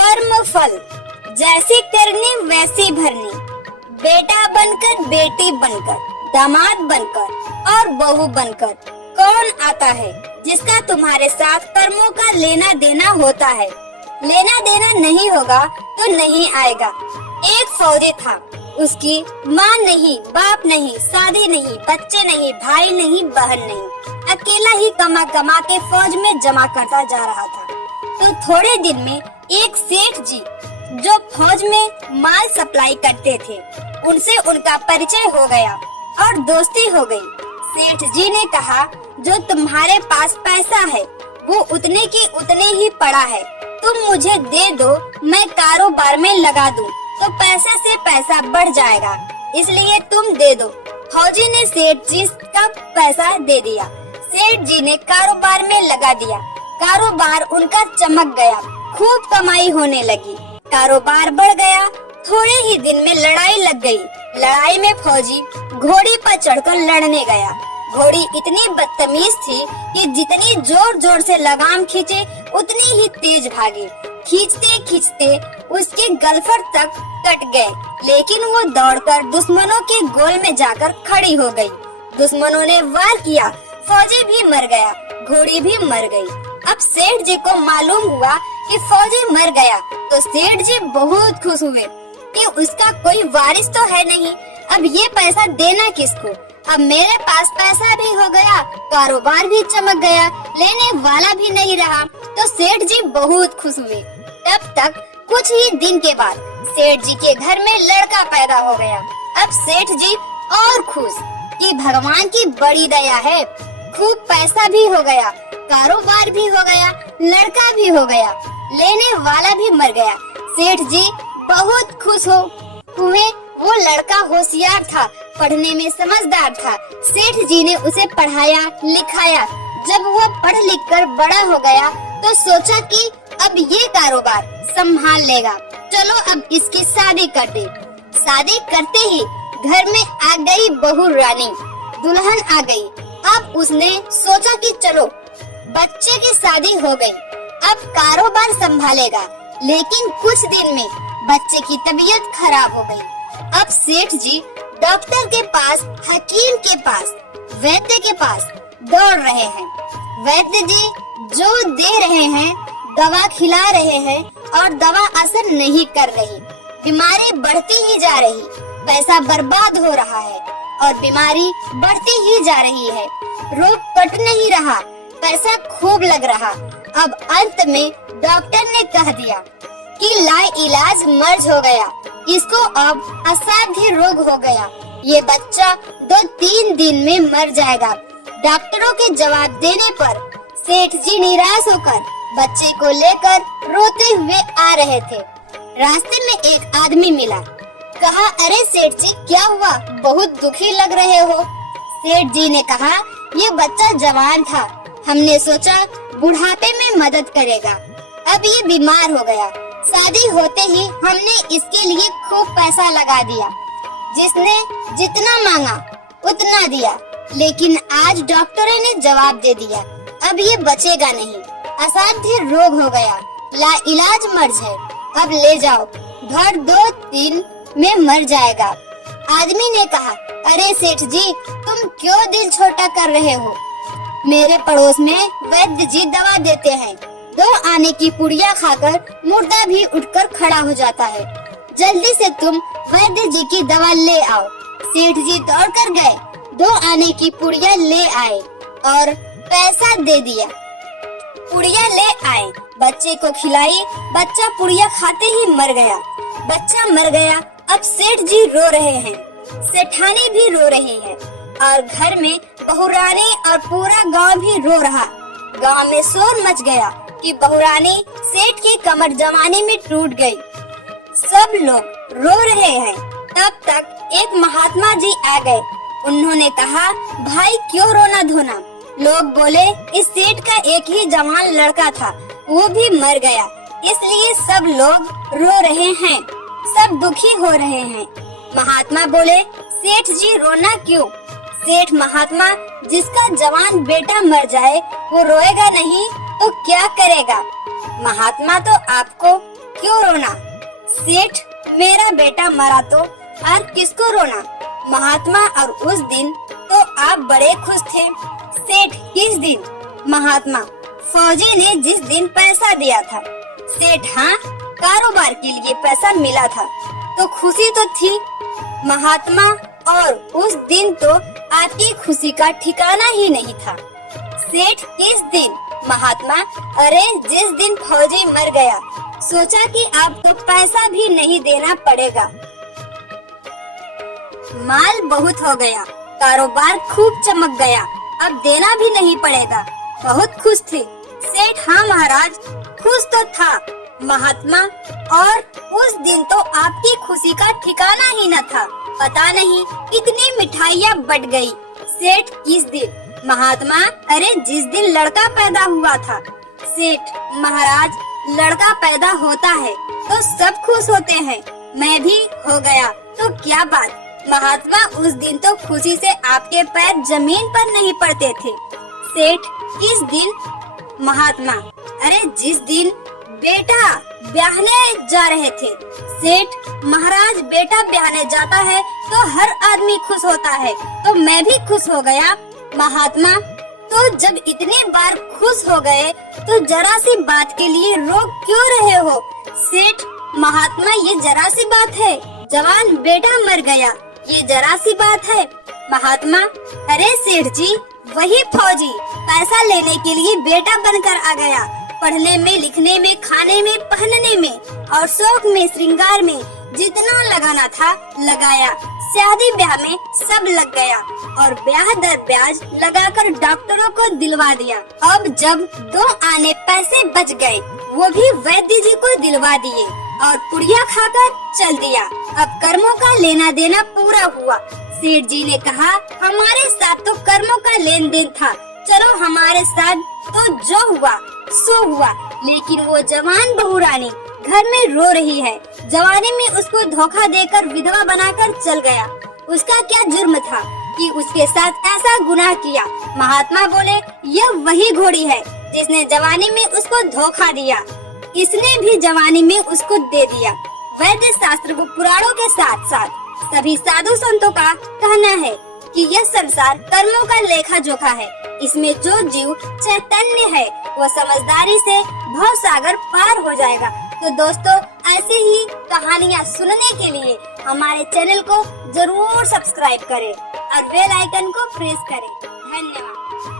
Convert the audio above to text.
कर्म फल जैसी करनी वैसी भरनी, बेटा बनकर बेटी बनकर, दामाद बनकर और बहू बनकर कौन आता है जिसका तुम्हारे साथ कर्मों का लेना देना होता है। लेना देना नहीं होगा तो नहीं आएगा। एक फौजी था, उसकी माँ नहीं, बाप नहीं, शादी नहीं, बच्चे नहीं, भाई नहीं, बहन नहीं, अकेला ही कमा कमा के फौज में जमा करता जा रहा था। तो थोड़े दिन में एक सेठ जी जो फौज में माल सप्लाई करते थे, उनसे उनका परिचय हो गया और दोस्ती हो गई। सेठ जी ने कहा, जो तुम्हारे पास पैसा है वो उतने की उतने ही पड़ा है, तुम मुझे दे दो, मैं कारोबार में लगा दूं तो पैसे से पैसा बढ़ जाएगा, इसलिए तुम दे दो। फौजी ने सेठ जी का पैसा दे दिया। सेठ जी ने कारोबार में लगा दिया। कारोबार उनका चमक गया, खूब कमाई होने लगी, कारोबार बढ़ गया। थोड़े ही दिन में लड़ाई लग गई। लड़ाई में फौजी घोड़ी पर चढ़कर लड़ने गया। घोड़ी इतनी बदतमीज थी कि जितनी जोर जोर से लगाम खींचे उतनी ही तेज भागी। खींचते खींचते उसके गलफर तक कट गए, लेकिन वो दौड़कर दुश्मनों के गोल में जाकर खड़ी हो गई। दुश्मनों ने वार किया, फौजी भी मर गया, घोड़ी भी मर गई। अब सेठ जी को मालूम हुआ कि फौजी मर गया तो सेठ जी बहुत खुश हुए कि उसका कोई वारिस तो है नहीं, अब ये पैसा देना किसको। अब मेरे पास पैसा भी हो गया, कारोबार भी चमक गया, लेने वाला भी नहीं रहा। तो सेठ जी बहुत खुश हुए। तब तक कुछ ही दिन के बाद सेठ जी के घर में लड़का पैदा हो गया। अब सेठ जी और खुश कि भगवान की बड़ी दया है, खूब पैसा भी हो गया, कारोबार भी हो गया, लड़का भी हो गया, लेने वाला भी मर गया। सेठ जी बहुत खुश हुए। वो लड़का होशियार था, पढ़ने में समझदार था। सेठ जी ने उसे पढ़ाया लिखाया। जब वो पढ़ लिख कर बड़ा हो गया तो सोचा कि अब ये कारोबार संभाल लेगा, चलो अब इसकी शादी कर दे। शादी करते ही घर में आ गई बहू रानी, दुल्हन आ गई। अब उसने सोचा कि चलो बच्चे की शादी हो गई, अब कारोबार संभालेगा। लेकिन कुछ दिन में बच्चे की तबीयत खराब हो गई। अब सेठ जी डॉक्टर के पास, हकीम के पास, वैद्य के पास दौड़ रहे हैं। वैद्य जी जो दे रहे हैं, दवा खिला रहे हैं और दवा असर नहीं कर रही, बीमारी बढ़ती ही जा रही, पैसा बर्बाद हो रहा है और बीमारी बढ़ती ही जा रही है, रोग कट नहीं रहा, पैसा खूब लग रहा। अब अंत में डॉक्टर ने कह दिया कि लाइलाज मर्ज हो गया, इसको अब असाध्य रोग हो गया, ये बच्चा 2-3 दिन में मर जाएगा। डॉक्टरों के जवाब देने पर सेठ जी निराश होकर बच्चे को लेकर रोते हुए आ रहे थे। रास्ते में एक आदमी मिला, कहा, अरे सेठ जी क्या हुआ, बहुत दुखी लग रहे हो। सेठ जी ने कहा, ये बच्चा जवान था, हमने सोचा बुढ़ापे में मदद करेगा, अब ये बीमार हो गया, शादी होते ही हमने इसके लिए खूब पैसा लगा दिया, जिसने जितना मांगा उतना दिया, लेकिन आज डॉक्टरों ने जवाब दे दिया, अब ये बचेगा नहीं, असाध्य रोग हो गया, लाइलाज मर्ज है, अब ले जाओ, घर 2-3 में मर जाएगा। आदमी ने कहा, अरे सेठ जी तुम क्यों दिल छोटा कर रहे हो, मेरे पड़ोस में वैद्य जी दवा देते हैं, 2 आने की पुड़िया खाकर मुर्दा भी उठकर खड़ा हो जाता है, जल्दी से तुम वैद्य जी की दवा ले आओ। सेठ जी दौड़कर गए, 2 आने की पुड़िया ले आए और पैसा दे दिया। पुड़िया ले आए, बच्चे को खिलाई, बच्चा पुड़िया खाते ही मर गया। बच्चा मर गया। अब सेठ जी रो रहे हैं, सेठानी भी रो रही है और घर में बहुरानी और पूरा गांव भी रो रहा। गांव में शोर मच गया कि बहुरानी सेठ की कमर जमाने में टूट गई। सब लोग रो रहे हैं। तब तक एक महात्मा जी आ गए। उन्होंने कहा, भाई क्यों रोना धोना। लोग बोले, इस सेठ का एक ही जवान लड़का था, वो भी मर गया, इसलिए सब लोग रो रहे हैं, सब दुखी हो रहे हैं। महात्मा बोले, सेठ जी रोना क्यों। सेठ महात्मा, जिसका जवान बेटा मर जाए वो रोएगा नहीं तो क्या करेगा। महात्मा, तो आपको क्यों रोना? सेठ, मेरा बेटा मरा तो और किसको रोना? महात्मा, और उस दिन तो आप बड़े खुश थे। सेठ, किस दिन? महात्मा, फौजी ने जिस दिन पैसा दिया था। सेठ, हाँ, कारोबार के लिए पैसा मिला था तो खुशी तो थी। महात्मा, और उस दिन तो आपकी खुशी का ठिकाना ही नहीं था। सेठ, किस दिन? महात्मा, अरे जिस दिन फौजी मर गया, सोचा कि अब तो पैसा भी नहीं देना पड़ेगा, माल बहुत हो गया, कारोबार खूब चमक गया, अब देना भी नहीं पड़ेगा, बहुत खुश थे। सेठ, हाँ महाराज, खुश तो था। महात्मा, और उस दिन तो आपकी खुशी का ठिकाना ही न था, पता नहीं कितनी मिठाइयाँ बट गई। सेठ, किस दिन? महात्मा, अरे जिस दिन लड़का पैदा हुआ था। सेठ, महाराज, लड़का पैदा होता है तो सब खुश होते हैं, मैं भी हो गया तो क्या बात। महात्मा, उस दिन तो खुशी से आपके पैर जमीन पर नहीं पड़ते थे। सेठ, किस दिन? महात्मा, अरे जिस दिन बेटा ब्याहने जा रहे थे। सेठ, महाराज, बेटा ब्याहने जाता है तो हर आदमी खुश होता है, तो मैं भी खुश हो गया। महात्मा, तो जब इतनी बार खुश हो गए तो जरा सी बात के लिए रो क्यों रहे हो? सेठ, महात्मा, ये जरा सी बात है, जवान बेटा मर गया, ये जरा सी बात है। महात्मा, अरे सेठ जी, वही फौजी पैसा लेने के लिए बेटा बनकर आ गया, पढ़ने में, लिखने में, खाने में, पहनने में और शौक में, श्रृंगार में जितना लगाना था लगाया, शादी ब्याह में सब लग गया और ब्याह दर ब्याज लगाकर डॉक्टरों को दिलवा दिया। अब जब 2 आने पैसे बच गए, वो भी वैद्य जी को दिलवा दिए और पुड़िया खाकर चल दिया। अब कर्मों का लेना देना पूरा हुआ। सेठ जी ने कहा, हमारे साथ तो कर्मों का लेन देन था, चलो हमारे साथ तो जो हुआ सो हुआ। लेकिन वो जवान बहू रानी घर में रो रही है, जवानी में उसको धोखा देकर विधवा बनाकर चल गया। उसका क्या जुर्म था कि उसके साथ ऐसा गुनाह किया? महात्मा बोले, यह वही घोड़ी है जिसने जवानी में उसको धोखा दिया, इसने भी जवानी में उसको दे दिया। वैद्य शास्त्र व पुराणों के साथ साथ सभी साधु संतों का कहना है कि यह संसार कर्मों का लेखा जोखा है, इसमें जो जीव चैतन्य है वो समझदारी से भव सागर पार हो जाएगा। तो दोस्तों, ऐसे ही कहानियाँ सुनने के लिए हमारे चैनल को जरूर सब्सक्राइब करें और बेल आइकन को प्रेस करें। धन्यवाद।